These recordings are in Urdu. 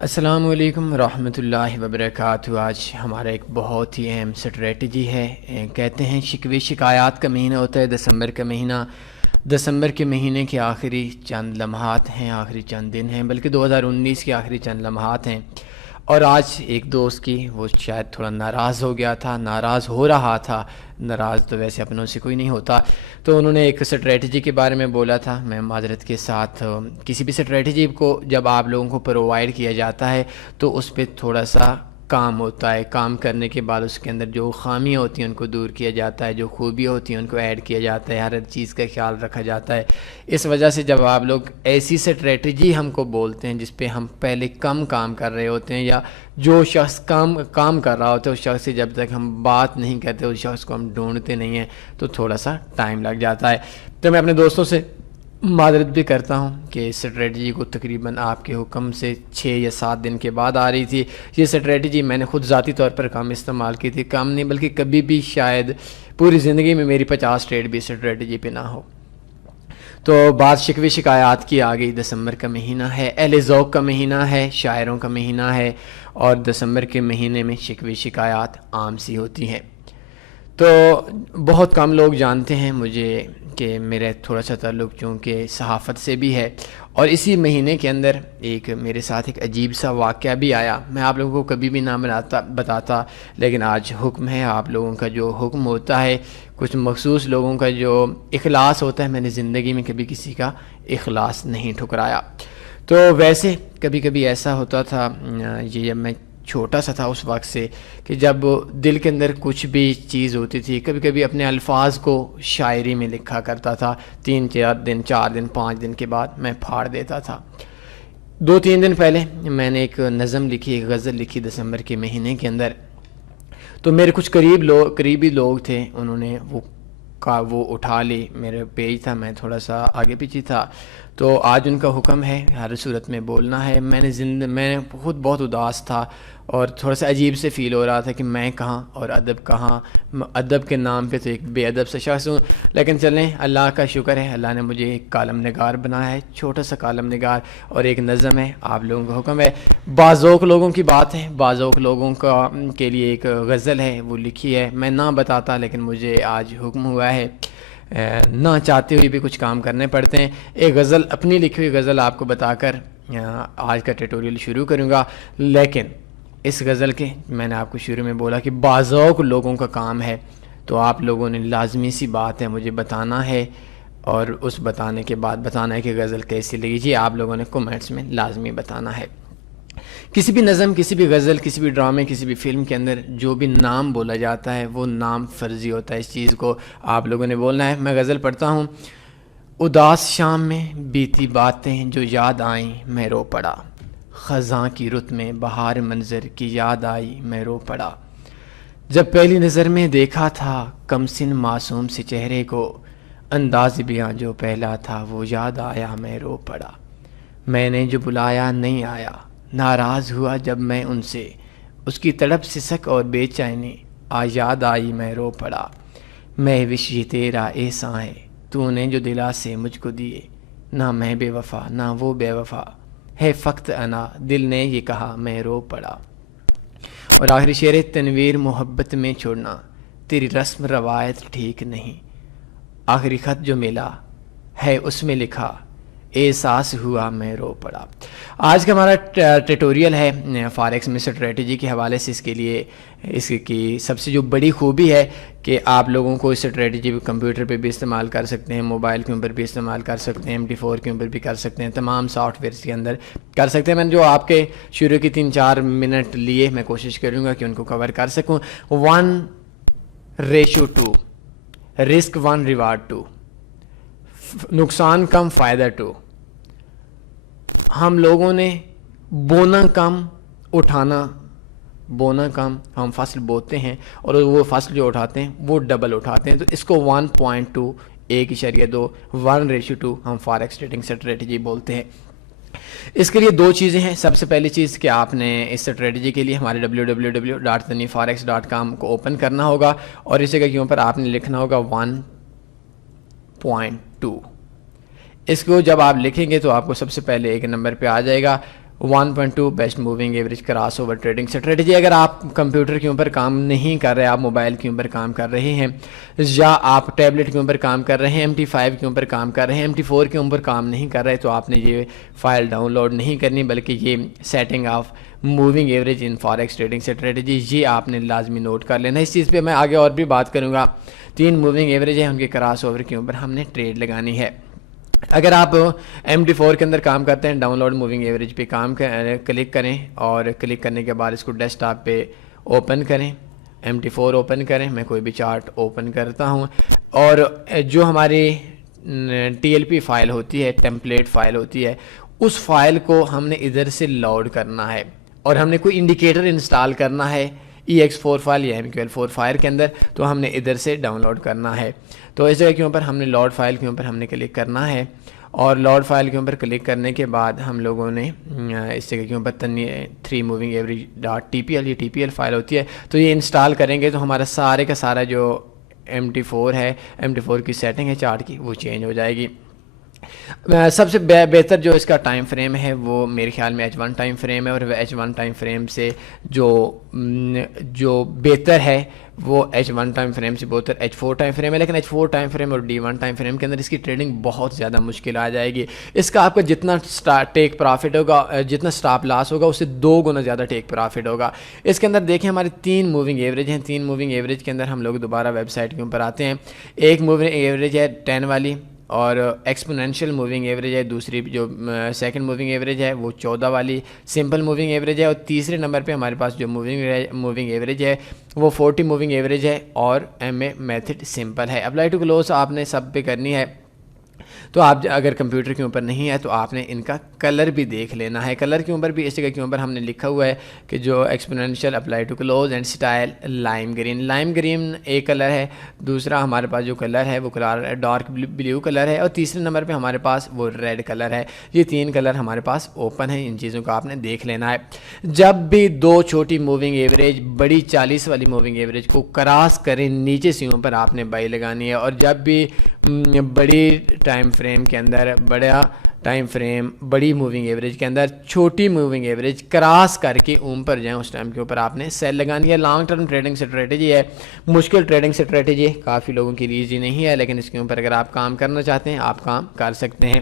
السلام علیکم ورحمۃ اللہ وبرکاتہ۔ آج ہمارا ایک بہت ہی اہم اسٹریٹجی ہے۔ کہتے ہیں شکوے شکایات کا مہینہ ہوتا ہے دسمبر کا مہینہ۔ دسمبر کے مہینے کے آخری چند لمحات ہیں، آخری چند دن ہیں، بلکہ 2019 کے آخری چند لمحات ہیں۔ اور آج ایک دوست کی وہ شاید تھوڑا ناراض ہو گیا تھا، ناراض ہو رہا تھا، ناراض تو ویسے اپنوں سے کوئی نہیں ہوتا، تو انہوں نے ایک اسٹریٹجی کے بارے میں بولا تھا۔ میں معذرت کے ساتھ کسی بھی اسٹریٹجی کو جب آپ لوگوں کو پرووائڈ کیا جاتا ہے تو اس پہ تھوڑا سا کام ہوتا ہے، کام کرنے کے بعد اس کے اندر جو خامیاں ہوتی ہیں ان کو دور کیا جاتا ہے، جو خوبیاں ہوتی ہیں ان کو ایڈ کیا جاتا ہے، ہر چیز کا خیال رکھا جاتا ہے۔ اس وجہ سے جب آپ لوگ ایسی اسٹریٹجی ہم کو بولتے ہیں جس پہ ہم پہلے کم کام کر رہے ہوتے ہیں، یا جو شخص کام کر رہا ہوتا ہے اس شخص سے جب تک ہم بات نہیں کرتے، اس شخص کو ہم ڈھونڈتے نہیں ہیں، تو تھوڑا سا ٹائم لگ جاتا ہے۔ تو میں اپنے دوستوں سے معذرت بھی کرتا ہوں کہ اسٹریٹجی کو تقریباً آپ کے حکم سے 6 یا 7 دن کے بعد آ رہی تھی۔ یہ اسٹریٹجی میں نے خود ذاتی طور پر کم استعمال کی تھی، کم نہیں بلکہ کبھی بھی شاید پوری زندگی میں میری 50 ٹریڈ بھی اسٹریٹجی پہ نہ ہو۔ تو بات شکوے شکایات کی آ گئی۔ دسمبر کا مہینہ ہے، اہل ذوق کا مہینہ ہے، شاعروں کا مہینہ ہے، اور دسمبر کے مہینے میں شکوے شکایات عام سی ہوتی ہیں۔ تو بہت کم لوگ جانتے ہیں مجھے کہ میرا تھوڑا سا تعلق چونکہ صحافت سے بھی ہے، اور اسی مہینے کے اندر میرے ساتھ ایک عجیب سا واقعہ بھی آیا۔ میں آپ لوگوں کو کبھی بھی نہ بتاتا، لیکن آج حکم ہے۔ آپ لوگوں کا جو حکم ہوتا ہے، کچھ مخصوص لوگوں کا جو اخلاص ہوتا ہے، میں نے زندگی میں کبھی کسی کا اخلاص نہیں ٹھکرایا۔ تو ویسے کبھی کبھی ایسا ہوتا تھا، یہ جب میں چھوٹا سا تھا اس وقت سے، کہ جب دل کے اندر کچھ بھی چیز ہوتی تھی، کبھی کبھی اپنے الفاظ کو شاعری میں لکھا کرتا تھا۔ 3-4 دن، 4 دن، 5 دن کے بعد میں پھاڑ دیتا تھا۔ 2-3 دن پہلے میں نے ایک نظم لکھی، ایک غزل لکھی دسمبر کے مہینے کے اندر۔ تو میرے کچھ قریبی لوگ تھے، انہوں نے وہ اٹھا لی۔ میرے پیج تھا، میں تھوڑا سا آگے پیچھے تھا، تو آج ان کا حکم ہے ہر صورت میں بولنا ہے۔ میں خود بہت اداس تھا اور تھوڑا سا عجیب سے فیل ہو رہا تھا کہ میں کہاں اور ادب کہاں۔ ادب کے نام پہ تو ایک بے ادب سا شخص ہوں، لیکن چلیں، اللہ کا شکر ہے، اللہ نے مجھے ایک کالم نگار بنایا ہے، چھوٹا سا کالم نگار، اور ایک نظم ہے، آپ لوگوں کا حکم ہے۔ بعضوق لوگوں کی بات ہے، بعضوق لوگوں کے لیے ایک غزل ہے، وہ لکھی ہے، میں نہ بتاتا لیکن مجھے آج حکم ہوا ہے، نہ چاہتے ہوئے بھی کچھ کام کرنے پڑتے ہیں۔ ایک غزل، اپنی لکھی ہوئی غزل آپ کو بتا کر آج کا ٹیٹوریل شروع کروں گا، لیکن اس غزل کے میں نے آپ کو شروع میں بولا کہ بعضوق لوگوں کا کام ہے، تو آپ لوگوں نے لازمی سی بات ہے مجھے بتانا ہے، اور اس بتانے کے بعد بتانا ہے کہ غزل کیسی لگی، جی آپ لوگوں نے کمنٹس میں لازمی بتانا ہے۔ کسی بھی نظم، کسی بھی غزل، کسی بھی ڈرامے، کسی بھی فلم کے اندر جو بھی نام بولا جاتا ہے وہ نام فرضی ہوتا ہے، اس چیز کو آپ لوگوں نے بولنا ہے۔ میں غزل پڑھتا ہوں۔ اداس شام میں بیتی باتیں جو یاد آئیں میں رو پڑا، خزاں کی رت میں بہار منظر کی یاد آئی میں رو پڑا، جب پہلی نظر میں دیکھا تھا کم سن معصوم سے چہرے کو، انداز بیاں جو پہلا تھا وہ یاد آیا میں رو پڑا، میں نے جو بلایا نہیں آیا، ناراض ہوا جب میں ان سے، اس کی تڑپ سسک اور بے چینی یاد آئی میں رو پڑا، میں وش یہ تیرا احسان ہے تو نے جو دلا سے مجھ کو دیے، نہ میں بے وفا نہ وہ بے وفا ہے فقط انا، دل نے یہ کہا میں رو پڑا۔ اور آخری شعر، تنویر محبت میں چھوڑنا تیری رسم روایت ٹھیک نہیں، آخری خط جو ملا ہے اس میں لکھا احساس ہوا میں رو پڑا۔ آج کا ہمارا ٹیٹوریل ہے فاریکس میں اسٹریٹجی کے حوالے سے۔ اس کی سب سے جو بڑی خوبی ہے کہ آپ لوگوں کو اس اسٹریٹجی کمپیوٹر پہ بھی استعمال کر سکتے ہیں، موبائل کے اوپر بھی استعمال کر سکتے ہیں، MT4 کے اوپر بھی کر سکتے ہیں، تمام سافٹ ویئرس کے اندر کر سکتے ہیں۔ میں نے جو آپ کے شروع کی 3-4 منٹ لیے، میں کوشش کروں گا کہ ان کو کور کر سکوں۔ 1:2، رسک 1، ریوارڈ 2، نقصان کم فائدہ 2۔ ہم لوگوں نے بونا کم بونا کم، ہم فصل بوتے ہیں اور وہ فصل جو اٹھاتے ہیں وہ ڈبل اٹھاتے ہیں، تو اس کو 1.2، 1.2، 1:2 ہم فاریکس ٹریڈنگ اسٹریٹجی بولتے ہیں۔ اس کے لیے 2 چیزیں ہیں۔ سب سے پہلی چیز کہ آپ نے اس اسٹریٹجی کے لیے ہمارے www.taniforex.com کو اوپن کرنا ہوگا، اور اس جگہ کے اوپر آپ نے لکھنا ہوگا 1.2۔ اس کو جب آپ لکھیں گے تو آپ کو سب سے پہلے ایک نمبر پہ آ جائے گا 1.2 best moving average cross over trading strategy. اگر آپ کمپیوٹر کے اوپر کام نہیں کر رہے, آپ موبائل کے اوپر کام کر رہے ہیں, یا آپ ٹیبلٹ کے اوپر کام کر رہے ہیں, MT5 کے اوپر کام کر رہے ہیں, MT4 کے اوپر کام نہیں کر رہے, تو آپ نے یہ فائل ڈاؤن لوڈ نہیں کرنی, بلکہ یہ setting of moving average in forex trading strategy یہ آپ نے لازمی نوٹ کر لینا. اس چیز پہ میں آگے اور بھی بات کروں گا. 3 موونگ ایوریج ہیں, ان کے کراس اوور کے اوپر ہم نے ٹریڈ لگانی ہے. اگر آپ MT4 کے اندر کام کرتے ہیں, ڈاؤن لوڈ موونگ ایوریج پہ کام کلک کریں, اور کلک کرنے کے بعد اس کو ڈیسک ٹاپ پہ اوپن کریں, MT4 اوپن کریں. میں کوئی بھی چارٹ اوپن کرتا ہوں, اور جو ہماری TLP فائل ہوتی ہے, ٹیمپلیٹ فائل ہوتی ہے, اس فائل کو ہم نے ادھر سے لوڈ کرنا ہے, اور ہم نے کوئی انڈیکیٹر انسٹال کرنا ہے EX4 فائل یا MQL4 فائل کے اندر, تو ہم نے ادھر سے ڈاؤن لوڈ کرنا ہے. تو اس جگہ کے اوپر ہم نے لوڈ فائل کے اوپر ہم نے کلک کرنا ہے, اور لوڈ فائل کے اوپر کلک کرنے کے بعد ہم لوگوں نے اس جگہ کے اوپر 3 موونگ ایوریج ڈاٹ TPL, یہ TPL فائل ہوتی ہے, تو یہ انسٹال کریں گے تو ہمارا سارے کا سارا جو MT4 ہے, MT4 کی سیٹنگ ہے چارٹ کی, وہ چینج ہو جائے گی. سب سے بہتر جو اس کا ٹائم فریم ہے وہ میرے خیال میں H1 ٹائم فریم ہے, اور H1 ٹائم فریم سے جو بہتر ہے وہ H1 ٹائم فریم سے بہتر H4 ٹائم فریم ہے. لیکن H4 ٹائم فریم اور D1 ٹائم فریم کے اندر اس کی ٹریڈنگ بہت زیادہ مشکل آ جائے گی. اس کا آپ کا جتنا ٹیک پرافٹ ہوگا, جتنا سٹاپ لاس ہوگا, اس سے 2 گنا زیادہ ٹیک پرافٹ ہوگا. اس کے اندر دیکھیں ہماری 3 موونگ ایوریج ہیں. 3 موونگ ایوریج کے اندر ہم لوگ دوبارہ ویب سائٹ کے اوپر آتے ہیں. ایک موونگ ایوریج ہے 10 والی, اور ایکسپونینشیل موونگ ایوریج ہے. دوسری جو سیکنڈ موونگ ایوریج ہے وہ 14 والی سمپل موونگ ایوریج ہے. اور تیسرے نمبر پہ ہمارے پاس جو موونگ ایوریج ہے وہ 40 موونگ ایوریج ہے, اور MA میتھڈ سمپل ہے. اپلائی ٹو کلوز آپ نے سب پہ کرنی ہے. تو آپ اگر کمپیوٹر کے اوپر نہیں ہے تو آپ نے ان کا کلر بھی دیکھ لینا ہے. کلر کے اوپر بھی اس جگہ کے اوپر ہم نے لکھا ہوا ہے کہ جو exponential apply to close and style lime green. Lime green ایک کلر ہے, دوسرا ہمارے پاس جو کلر ہے وہ کلر ڈارک بلیو کلر ہے, اور تیسرے نمبر پہ ہمارے پاس وہ ریڈ کلر ہے. یہ 3 کلر ہمارے پاس اوپن ہیں. ان چیزوں کو آپ نے دیکھ لینا ہے. جب بھی 2 چھوٹی موونگ ایوریج بڑی 40 والی موونگ ایوریج کو کراس کریں, نیچے سے اوپر آپ نے بائی لگانی ہے. اور جب بھی بڑی ٹائم فریم کے اندر, بڑا ٹائم فریم بڑی موونگ ایوریج کے اندر چھوٹی موونگ ایوریج کراس کر کے اوپر جائیں, اس ٹائم کے اوپر آپ نے سیل لگانی ہے. لانگ ٹرم ٹریڈنگ اسٹریٹجی ہے, مشکل ٹریڈنگ اسٹریٹجی, کافی لوگوں کے لیے ایزی نہیں ہے, لیکن اس کے اوپر اگر آپ کام کرنا چاہتے ہیں آپ کام کر سکتے ہیں.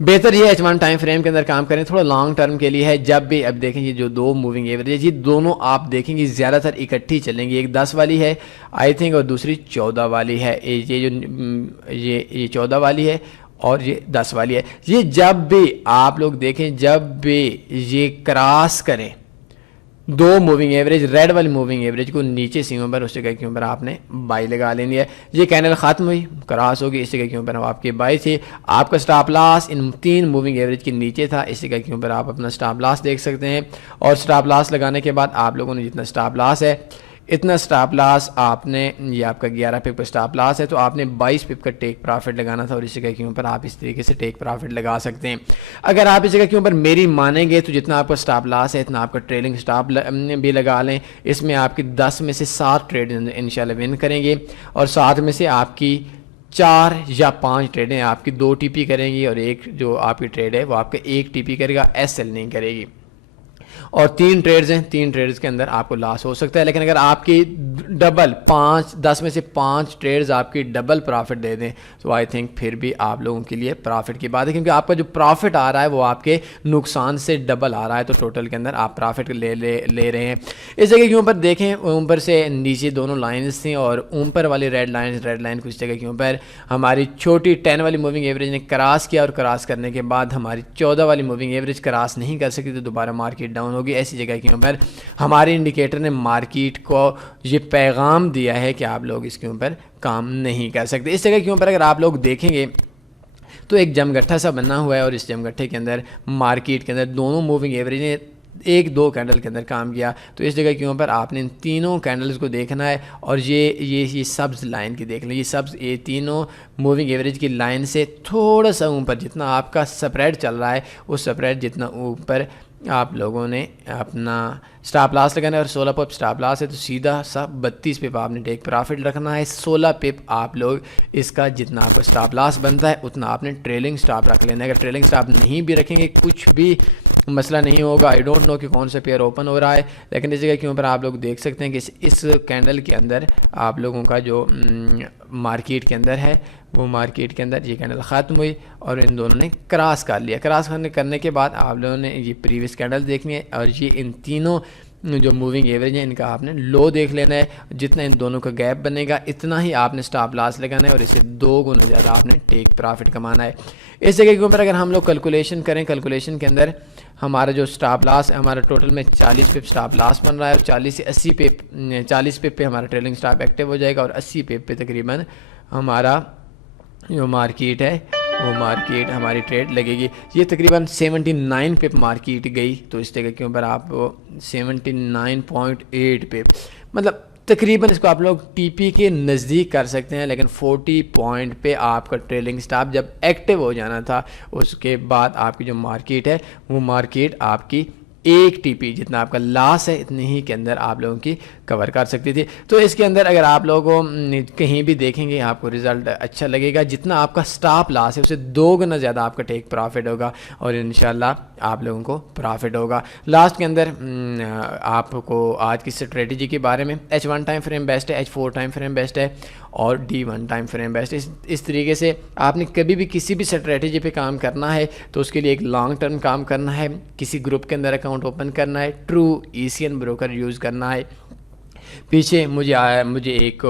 بہتر یہ H1 ٹائم فریم کے اندر کام کریں, تھوڑا لانگ ٹرم کے لیے ہے. جب بھی اب دیکھیں یہ جو 2 موونگ ایوریج, یہ دونوں آپ دیکھیں گے زیادہ تر اکٹھی چلیں گی. ایک 10 والی ہے آئی تھنک, اور دوسری 14 والی ہے. یہ 14 والی ہے اور یہ 10 والی ہے. یہ جب بھی آپ لوگ دیکھیں, جب بھی یہ کراس کریں 2 موونگ ایوریج, ریڈ والی موونگ ایوریج کو نیچے سے اوپر, اس جگہ کے اوپر آپ نے بائی لگا لینی ہے. یہ کینڈل ختم ہوئی, کراس ہوگی, اس جگہ کے اوپر آپ کی بائی تھی. آپ کا سٹاپ لاس ان 3 موونگ ایوریج کے نیچے تھا, اس جگہ کے اوپر آپ اپنا سٹاپ لاس دیکھ سکتے ہیں. اور سٹاپ لاس لگانے کے بعد آپ لوگوں نے جتنا سٹاپ لاس ہے اتنا سٹاپ لاس آپ نے, یہ آپ کا 11 پپ کا سٹاپ لاس ہے, تو آپ نے 22 پپ کا ٹیک پرافٹ لگانا تھا. اور اس جگہ کے اوپر آپ اس طریقے سے ٹیک پرافٹ لگا سکتے ہیں. اگر آپ اس جگہ کے اوپر میری مانیں گے تو جتنا آپ کا سٹاپ لاس ہے اتنا آپ کا ٹریلنگ سٹاپ بھی لگا لیں. اس میں آپ کی 10 میں سے 7 ٹریڈ انشاءاللہ ون کریں گے, اور 7 میں سے آپ کی 4 یا 5 ٹریڈیں آپ کی 2 TP کریں گی, اور ایک جو آپ کی ٹریڈ ہے وہ آپ کا 1 TP کرے گا, SL نہیں کرے گی. اور 3 ٹریڈز ہیں, 3 ٹریڈز کے اندر آپ کو لاس ہو سکتا ہے. لیکن اگر آپ کی ڈبل 10 میں سے 5 ٹریڈز آپ کی ڈبل پرافٹ دے دیں تو آئی تھنک پھر بھی آپ لوگوں کے لیے پرافٹ کی بات ہے, کیونکہ آپ کا جو پرافٹ آ رہا ہے وہ آپ کے نقصان سے ڈبل آ رہا ہے. تو ٹوٹل کے اندر آپ پرافٹ لے رہے ہیں. اس جگہ کے اوپر دیکھیں, اوپر سے نیچے دونوں لائنز تھیں, اور اوپر والی ریڈ لائن کو اس جگہ کے اوپر ہماری چھوٹی 10 والی موونگ ایوریج نے کراس کیا, اور کراس کرنے کے بعد ہماری 14 والی موونگ ایوریج کراس نہیں کر سکتی, تو دوبارہ مارکیٹ ڈاؤن ہوگی. ایسی جگہ کے اوپر ہمارے انڈیکیٹر نے مارکیٹ کو یہ پیغام دیا ہے کہ آپ لوگ اس کے اوپر کام نہیں کر سکتے. اس جگہ کے اوپر اگر آپ لوگ دیکھیں گے تو ایک جم گٹھا سا بنا ہوا ہے, اور اس جم گٹھے کے اندر مارکیٹ کے اندر دونوں موونگ ایوریج نے 1-2 کینڈل کے اندر کام کیا. تو اس جگہ کے اوپر آپ نے ان تینوں کینڈلز کو دیکھنا ہے, اور یہ سبز لائن کی دیکھ لیں. یہ تینوں موونگ ایوریج کی لائن سے تھوڑا سا اوپر جتنا آپ کا سپریڈ چل رہا ہے, اس سپریڈ جتنا اوپر آپ لوگوں نے اپنا سٹاپ لاس لگانا ہے، اور 16 پپ سٹاپ لاس ہے تو سیدھا سا 32 پپ آپ نے ٹیک پرافٹ رکھنا ہے. 16 پپ آپ لوگ اس کا جتنا آپ کو سٹاپ لاس بنتا ہے اتنا آپ نے ٹریلنگ سٹاپ رکھ لینا ہے. اگر ٹریلنگ سٹاپ نہیں بھی رکھیں گے کچھ بھی مسئلہ نہیں ہوگا. آئی ڈونٹ نو کہ کون سا پیئر اوپن ہو رہا ہے، لیکن اس جگہ کے اوپر آپ لوگ دیکھ سکتے ہیں کہ اس کینڈل کے اندر آپ لوگوں کا جو مارکیٹ کے اندر ہے وہ مارکیٹ کے اندر یہ کینڈل ختم ہوئی اور ان دونوں نے کراس کر لیا. کراس کرنے کے بعد آپ لوگوں نے یہ پریویس کینڈل دیکھنی ہے، اور یہ ان تینوں جو موونگ ایوریج ہیں ان کا آپ نے لو دیکھ لینا ہے. جتنا ان دونوں کا گیپ بنے گا اتنا ہی آپ نے سٹاپ لاس لگانا ہے، اور اسے 2 گنا زیادہ آپ نے ٹیک پرافٹ کمانا ہے. اس جگہ کے اوپر اگر ہم لوگ کیلکولیشن کریں، کیلکولیشن کے اندر ہمارا جو سٹاپ لاس ہے ہمارا ٹوٹل میں 40 پپ سٹاپ لاس بن رہا ہے، اور 40 سے 80 پپ 40 پپ پہ ہمارا ٹریلنگ سٹاپ ایکٹیو ہو جائے گا، اور 80 پپ پہ تقریباً ہمارا جو مارکیٹ ہے وہ مارکیٹ ہماری ٹریڈ لگے گی. یہ تقریباً 79 پپ مارکیٹ گئی، تو اس جگہ کے اوپر آپ 79.8 پپ مطلب تقریباً اس کو آپ لوگ ٹی پی کے نزدیک کر سکتے ہیں، لیکن 40 پوائنٹ پہ آپ کا ٹریلنگ سٹاپ جب ایکٹیو ہو جانا تھا اس کے بعد آپ کی جو مارکیٹ ہے وہ مارکیٹ آپ کی 1 ٹی پی جتنا آپ کا لاس ہے اتنے ہی کے اندر آپ لوگوں کی کور کر سکتی تھی. تو اس کے اندر اگر آپ لوگوں کہیں بھی دیکھیں گے آپ کو رزلٹ اچھا لگے گا. جتنا آپ کا سٹاپ لاس ہے اسے 2 گنا زیادہ آپ کا ٹیک پرافٹ ہوگا، اور انشاءاللہ آپ لوگوں کو پرافٹ ہوگا. لاسٹ کے اندر آپ کو آج کی اسٹریٹجی کے بارے میں H1 ٹائم فریم بیسٹ ہے، H4 ٹائم فریم بیسٹ ہے، اور D1 ٹائم فریم بیسٹ ہے. اس طریقے سے آپ نے کبھی بھی کسی بھی اسٹریٹجی پہ کام کرنا ہے تو اس کے لیے ایک لانگ ٹرم کام کرنا ہے. کسی گروپ کے اندر اکاؤنٹ اوپن کرنا ہے، ٹرو ECN بروکر یوز کرنا ہے. پیچھے مجھے ایک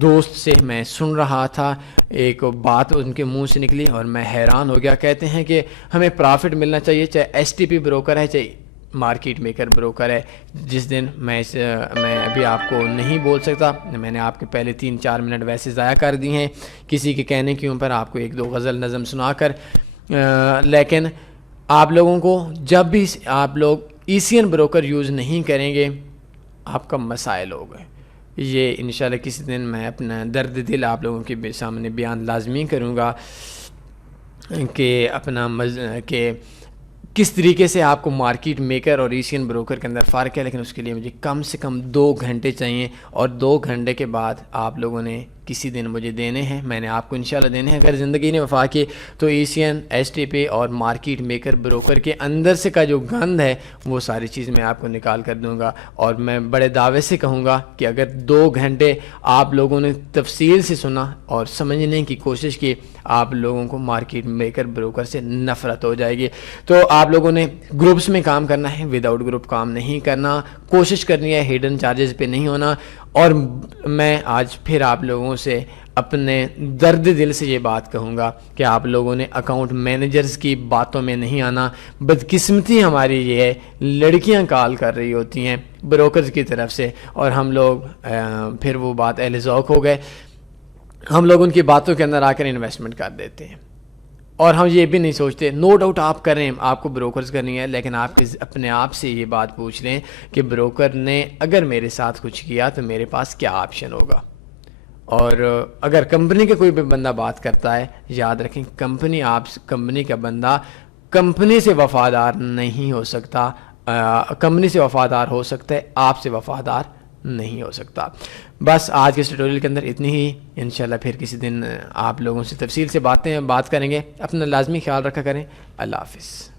دوست سے میں سن رہا تھا، ایک بات ان کے منہ سے نکلی اور میں حیران ہو گیا. کہتے ہیں کہ ہمیں پرافٹ ملنا چاہیے چاہے STP بروکر ہے چاہے مارکیٹ میکر بروکر ہے. جس دن میں ابھی آپ کو نہیں بول سکتا، میں نے آپ کے پہلے 3-4 منٹ ویسے ضائع کر دی ہیں کسی کے کہنے کے اوپر آپ کو 1-2 غزل نظم سنا کر. لیکن آپ لوگوں کو جب بھی آپ لوگ ECN بروکر یوز نہیں کریں گے آپ کا مسائل ہو گئے. یہ انشاءاللہ کسی دن میں اپنا درد دل آپ لوگوں کے سامنے بیان لازمی کروں گا کہ کہ کس طریقے سے آپ کو مارکیٹ میکر اور ECN بروکر کے اندر فرق ہے. لیکن اس کے لیے مجھے کم سے کم 2 گھنٹے چاہیے، اور 2 گھنٹے کے بعد آپ لوگوں نے کسی دن مجھے دینے ہیں، میں نے آپ کو انشاءاللہ دینے ہیں. اگر زندگی نے وفا کی تو ECN STP اور مارکیٹ میکر بروکر کے اندر سے کا جو گند ہے وہ ساری چیز میں آپ کو نکال کر دوں گا. اور میں بڑے دعوے سے کہوں گا کہ اگر 2 گھنٹے آپ لوگوں نے تفصیل سے سنا اور سمجھنے کی کوشش کی آپ لوگوں کو مارکیٹ میکر بروکر سے نفرت ہو جائے گی. تو آپ لوگوں نے گروپس میں کام کرنا ہے، وداؤٹ گروپ کام نہیں کرنا، کوشش کرنی ہے ہڈن چارجز پہ نہیں ہونا. اور میں آج پھر آپ لوگوں سے اپنے درد دل سے یہ بات کہوں گا کہ آپ لوگوں نے اکاؤنٹ مینیجرز کی باتوں میں نہیں آنا. بدقسمتی ہماری یہ ہے، لڑکیاں کال کر رہی ہوتی ہیں بروکرز کی طرف سے، اور ہم لوگ پھر وہ بات اہل ذوق ہو گئے، ہم لوگ ان کی باتوں کے اندر آ کر انویسٹمنٹ کر دیتے ہیں. اور ہم یہ بھی نہیں سوچتے، نو ڈاؤٹ آپ کریں، آپ کو بروکرز کرنی ہے، لیکن آپ اپنے آپ سے یہ بات پوچھ لیں کہ بروکر نے اگر میرے ساتھ کچھ کیا تو میرے پاس کیا آپشن ہوگا. اور اگر کمپنی کا کوئی بھی بندہ بات کرتا ہے یاد رکھیں کمپنی کا بندہ کمپنی سے وفادار نہیں ہو سکتا، کمپنی سے وفادار ہو سکتا ہے، آپ سے وفادار نہیں ہو سکتا. بس آج کے اس ٹیوٹوریل کے اندر اتنی ہی. انشاءاللہ پھر کسی دن آپ لوگوں سے تفصیل سے بات کریں گے. اپنا لازمی خیال رکھا کریں. اللہ حافظ.